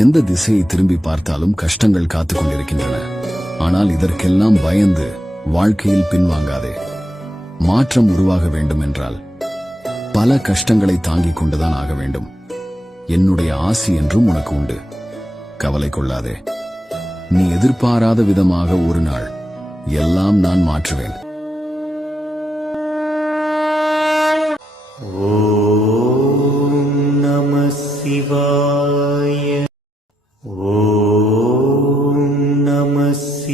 எந்த திசையை திரும்பி பார்த்தாலும் கஷ்டங்கள் காத்து கொண்டிருக்கின்றன. ஆனால் இதற்கெல்லாம் பயந்து வாழ்க்கையில் பின்வாங்காதே. மாற்றம் உருவாக வேண்டும் என்றால் பல கஷ்டங்களை தாங்கிக் கொண்டுதான் ஆக வேண்டும். என்னுடைய ஆசி என்றும் உனக்கு உண்டு. கவலை கொள்ளாதே. நீ எதிர்பாராத விதமாக ஒரு நாள் எல்லாம் நான் மாற்றுவேன். ஓ நம சிவாய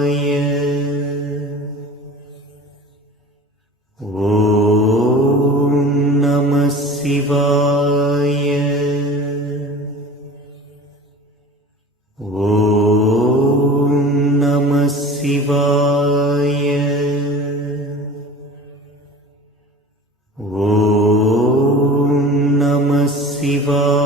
शिवाय। ॐ नम शिवाय। शिवा